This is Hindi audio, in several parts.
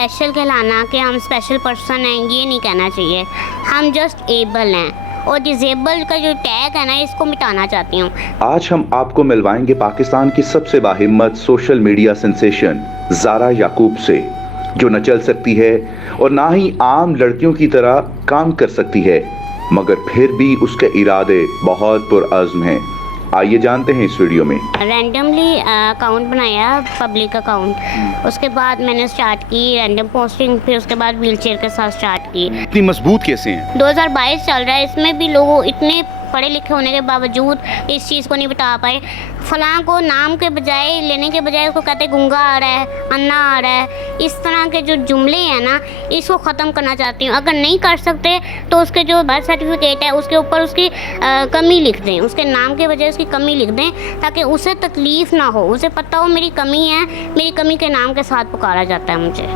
स्पेशल कहलाना कि हम स्पेशल पर्सन हैं, ये नहीं कहना चाहिए। हम जस्ट एबल हैं और डिसेबल का जो टैग है ना, इसको मिटाना चाहती हूँ। आज हम आपको मिलवाएंगे पाकिस्तान की सबसे बाहिम्मत सोशल मीडिया सेंसेशन ज़ारा याकूब से, जो न चल सकती है और ना ही आम लड़कियों की तरह काम कर सकती है, मगर फिर भी उसके इरादे बहुत पुरअज़्म हैं। आइए जानते हैं इस वीडियो में। रैंडमली अकाउंट बनाया, पब्लिक अकाउंट, उसके बाद मैंने स्टार्ट की रैंडम पोस्टिंग, फिर उसके बाद व्हीलचेयर के साथ स्टार्ट की। इतनी मजबूत कैसे हैं? 2022 चल रहा है, इसमें भी लोग इतने पढ़े लिखे होने के बावजूद इस चीज़ को नहीं बता पाए। फलां को नाम के बजाय लेने के बजाय उसको कहते गूंगा आ रहा है, अन्ना आ रहा है। इस तरह के जो जुमले हैं ना, इसको ख़त्म करना चाहती हूँ। अगर नहीं कर सकते तो उसके जो बर्थ सर्टिफिकेट है उसके ऊपर उसकी कमी लिख दें, उसके नाम के बजाय उसकी कमी लिख दें, ताकि उसे तकलीफ़ ना हो, उसे पता हो मेरी कमी है, मेरी कमी के नाम के साथ पुकारा जाता है मुझे।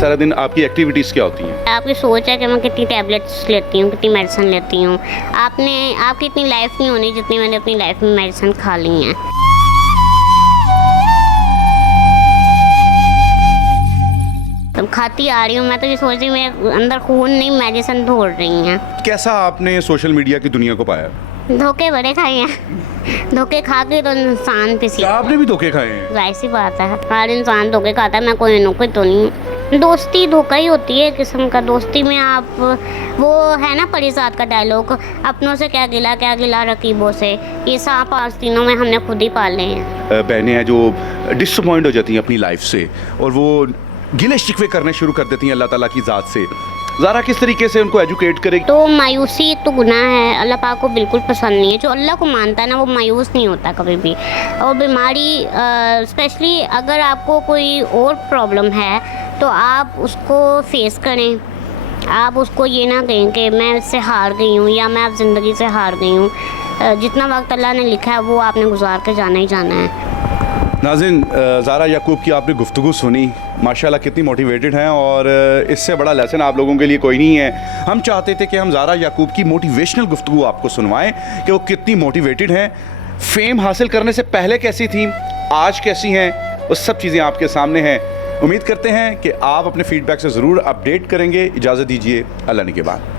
सारा दिन आपकी एक्टिविटीज़ क्या होती हैं? आपकी सोच है कि मैं कितनी टैबलेट्स लेती हूँ, कितनी मेडिसिन लेती हूँ। आपकी इतनी लाइफ नहीं होनी जितनी मैंने अपनी लाइफ में मेडिसिन खा ली हैं। तब खाती आ रही हूँ, मैं तो ये सोच रही हूँ मेरे अंदर खून नहीं, मेडिसिन दौड़ रही हैं। कैसा आपने सोशल मीडिया की दुनिया को पाया? धोखे बड़े खाए हैं, धोखे खा के तो इंसान पिसी। क्या आपने भी धोखे खाए हैं? जाहिर सी बात है, हर इंसान धोखे खाता है, मैं कोई तो नहीं हूँ। दोस्ती धोखा ही होती है किस्म का। दोस्ती में आप, वो है ना परिसाद का डायलॉग, अपनों से क्या गिला रकीबों से। ये सांप आज तीनों में हमने खुद ही पाले हैं। बहनें हैं जो डिसअपॉइंट हो जाती हैं अपनी लाइफ से और वो गिले शिकवे करने शुरू कर देती हैं अल्लाह ताला की ज़ात से। ज़ारा किस तरीके से उनको एजुकेट करे? तो मायूसी तो गुनाह है, अल्लाह पाक को बिल्कुल पसंद नहीं है। जो अल्लाह को मानता है ना, वो मायूस नहीं होता कभी भी। और बीमारी स्पेशली अगर आपको कोई और प्रॉब्लम है तो आप उसको फेस करें। आप उसको ये ना कहें कि मैं इससे हार गई हूँ या मैं अब ज़िंदगी से हार गई हूँ। जितना वक्त अल्लाह ने लिखा है वो आपने गुजार के जाना ही जाना है। नाज़रीन, ज़ारा याकूब की आपने गुफ्तगू सुनी, माशाल्लाह कितनी मोटिवेटेड हैं और इससे बड़ा लेसन आप लोगों के लिए कोई नहीं है। हम चाहते थे कि हम ज़ारा याकूब की मोटिवेशनल गुफ्तगू आपको सुनवाएं कि वो कितनी मोटिवेटेड हैं, फेम हासिल करने से पहले कैसी थी, आज कैसी हैं, वो सब चीज़ें आपके सामने हैं। उम्मीद करते हैं कि आप अपने फीडबैक से ज़रूर अपडेट करेंगे। इजाज़त दीजिए, अल्लाह ने के बाद।